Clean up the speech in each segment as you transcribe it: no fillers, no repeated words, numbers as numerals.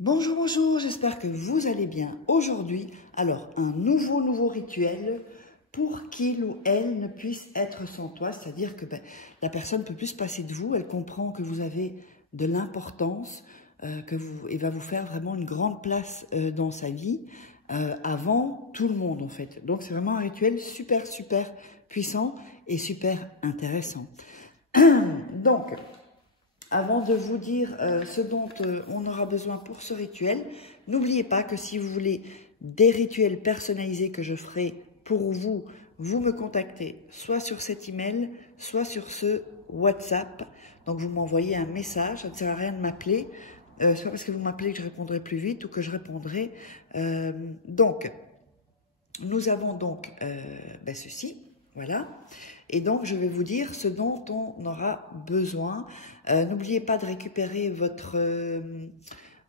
Bonjour, bonjour, j'espère que vous allez bien. Aujourd'hui, alors, un nouveau rituel pour qu'il ou elle ne puisse être sans toi, c'est-à-dire que la personne ne peut plus se passer de vous, elle comprend que vous avez de l'importance, et va vous faire vraiment une grande place dans sa vie, avant tout le monde en fait. Donc c'est vraiment un rituel super puissant et super intéressant. Donc, avant de vous dire ce dont on aura besoin pour ce rituel, n'oubliez pas que si vous voulez des rituels personnalisés que je ferai pour vous, vous me contactez soit sur cet email, soit sur ce WhatsApp. Donc vous m'envoyez un message, ça ne sert à rien de m'appeler, soit parce que vous m'appelez que je répondrai plus vite ou que je répondrai. Donc, nous avons donc ceci. Voilà. Et donc, je vais vous dire ce dont on aura besoin. N'oubliez pas de récupérer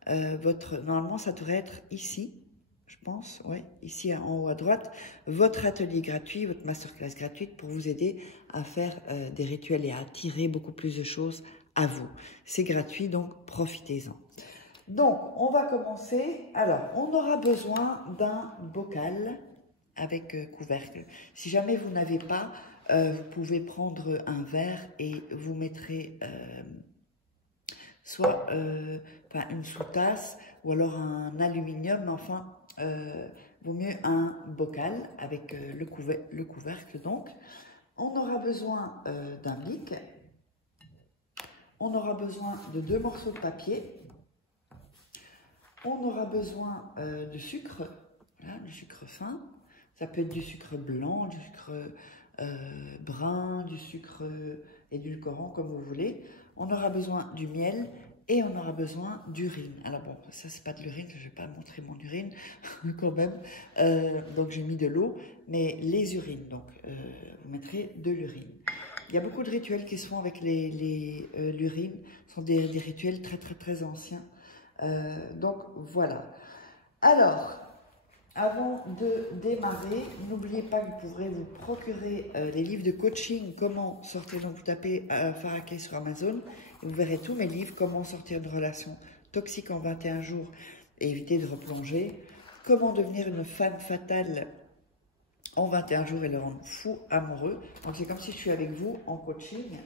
normalement, ça devrait être ici, je pense, ouais, ici en haut à droite, votre atelier gratuit, votre masterclass gratuite pour vous aider à faire des rituels et à attirer beaucoup plus de choses à vous. C'est gratuit, donc profitez-en. Donc, on va commencer. Alors, on aura besoin d'un bocal avec couvercle. Si jamais vous n'avez pas, vous pouvez prendre un verre et vous mettrez soit une sous-tasse ou alors un aluminium, mais enfin, vaut mieux un bocal avec le couvercle. Donc, on aura besoin d'un bic, on aura besoin de 2 morceaux de papier, on aura besoin de sucre, voilà, du sucre fin. Ça peut être du sucre blanc, du sucre brun, du sucre édulcorant, comme vous voulez. On aura besoin du miel et on aura besoin d'urine. Alors bon, ça c'est pas de l'urine, je ne vais pas montrer mon urine quand même. Donc j'ai mis de l'eau, mais les urines, donc vous mettrez de l'urine. Il y a beaucoup de rituels qui se font avec l'urine. Ce sont des rituels très anciens. Donc voilà. Alors, avant de démarrer, n'oubliez pas que vous pourrez vous procurer les livres de coaching, comment sortir, donc vous tapez Faraké sur Amazon, et vous verrez tous mes livres, comment sortir d'une relation toxique en 21 jours et éviter de replonger, comment devenir une femme fatale en 21 jours et le rendre fou amoureux. Donc c'est comme si je suis avec vous en coaching.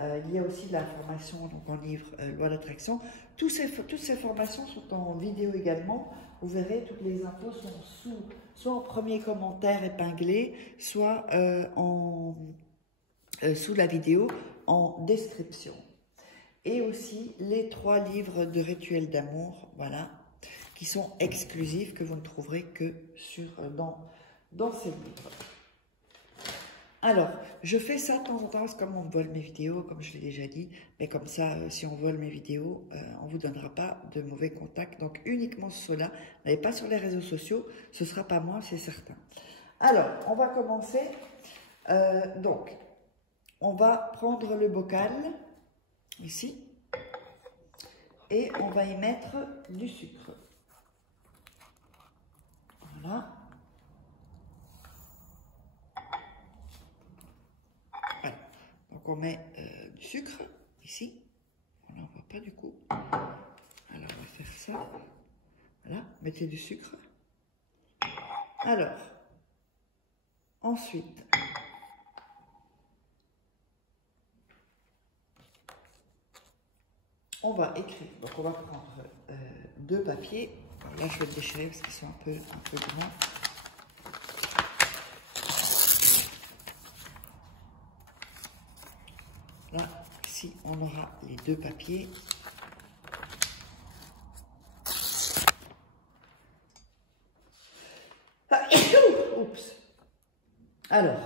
Il y a aussi la formation donc en livre Loi d'attraction. Toutes ces formations sont en vidéo également. Vous verrez, toutes les infos sont soit en premier commentaire épinglé, soit sous la vidéo en description. Et aussi les 3 livres de rituels d'amour, voilà, qui sont exclusifs, que vous ne trouverez que dans ces livres. Alors, je fais ça de temps en temps, parce que comme on me vole mes vidéos, comme je l'ai déjà dit, mais comme ça, si on vole mes vidéos, on ne vous donnera pas de mauvais contacts. Donc, uniquement cela, n'allez pas sur les réseaux sociaux, ce ne sera pas moi, c'est certain. Alors, on va commencer. Donc, on va prendre le bocal, ici, et on va y mettre du sucre. Voilà. Donc on met du sucre ici. Voilà, on ne voit pas du coup. Alors on va faire ça. Voilà, mettez du sucre. Alors, ensuite, on va écrire. Donc on va prendre 2 papiers. Alors là je vais le déchirer parce qu'ils sont un peu grands. Là, ici, on aura les 2 papiers. Oups. Alors,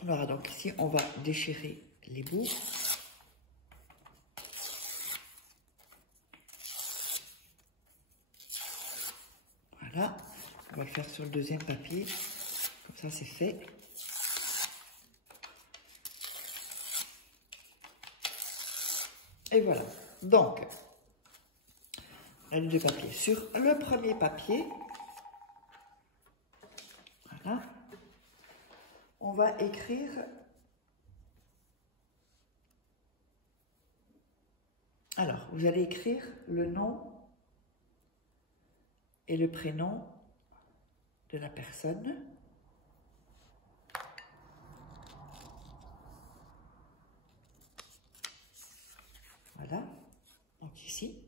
on aura donc ici, on va déchirer les bouts. Voilà. On va le faire sur le 2e papier. Comme ça, c'est fait. Et voilà. Donc, les 2 papiers. Sur le premier papier, voilà, on va écrire. Alors, vous allez écrire le nom et le prénom de la personne. Voilà, donc ici.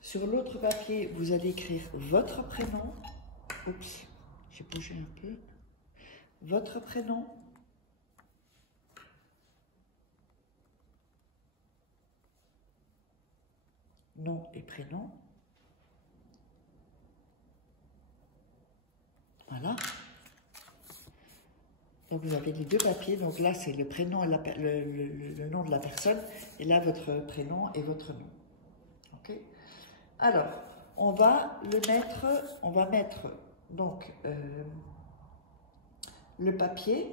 Sur l'autre papier, vous allez écrire votre prénom. Oups, j'ai bougé un peu. Votre prénom. Nom et prénom. Voilà. Donc vous avez les deux papiers. Donc là, c'est le prénom et le nom de la personne. Et là, votre prénom et votre nom. OK? Alors, on va mettre donc le papier.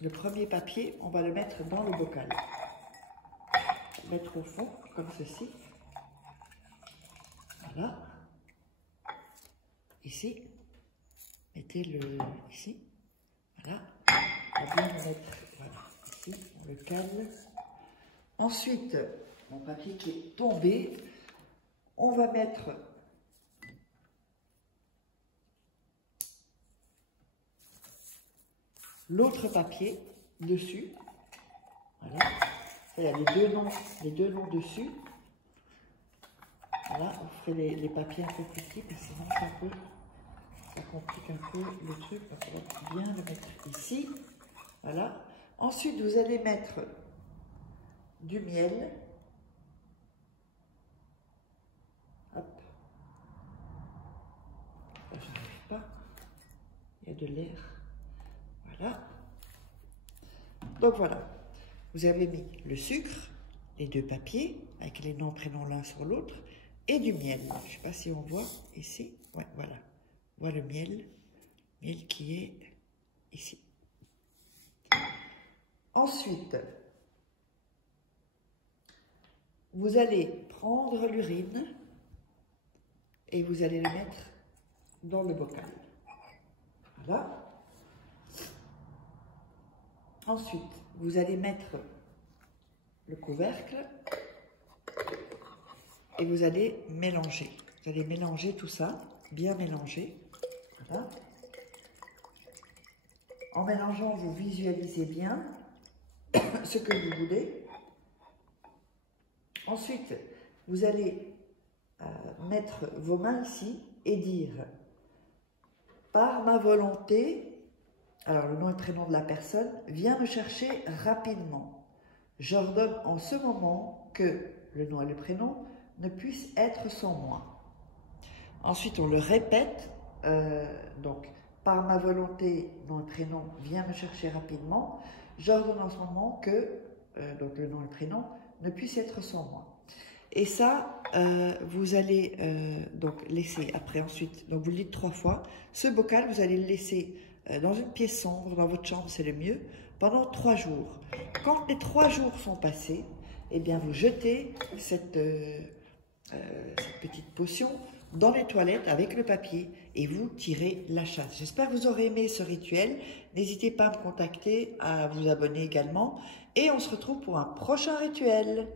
Le premier papier, on va le mettre dans le bocal. Mettre au fond, comme ceci. Voilà. Ici. Mettez-le ici. Voilà. On va bien le mettre, voilà, ici. On le cale. Ensuite, mon papier qui est tombé, on va mettre l'autre papier dessus. Voilà. Il y a les deux noms dessus. Voilà, on ferait les papiers un peu plus petits, parce que sinon ça complique un peu le truc. Donc on va bien le mettre ici. Voilà. Ensuite, vous allez mettre du miel. Hop. Je n'arrive pas. Il y a de l'air. Voilà. Donc voilà. Vous avez mis le sucre, les deux papiers, avec les noms, prénoms l'un sur l'autre, et du miel. Je ne sais pas si on voit ici. Ouais, voilà. On voit le miel qui est ici. Ensuite, vous allez prendre l'urine et vous allez le mettre dans le bocal. Voilà. Ensuite, vous allez mettre le couvercle et vous allez mélanger. Vous allez mélanger tout ça, bien mélanger. Voilà. En mélangeant, vous visualisez bien ce que vous voulez. Ensuite, vous allez mettre vos mains ici et dire « Par ma volonté », alors le nom et prénom de la personne, « viens me chercher rapidement. J'ordonne en ce moment que le nom et le prénom ne puissent être sans moi. » Ensuite, on le répète, donc « Par ma volonté, nom et prénom, viens me chercher rapidement. J'ordonne en ce moment que, donc le nom et le prénom, ne puissent être sans moi. » Et ça, vous allez donc laisser après ensuite, donc vous le dites 3 fois, ce bocal, vous allez le laisser dans une pièce sombre, dans votre chambre, c'est le mieux, pendant 3 jours. Quand les 3 jours sont passés, eh bien vous jetez cette petite potion dans les toilettes avec le papier et vous tirez la chasse. J'espère que vous aurez aimé ce rituel. N'hésitez pas à me contacter, à vous abonner également et on se retrouve pour un prochain rituel.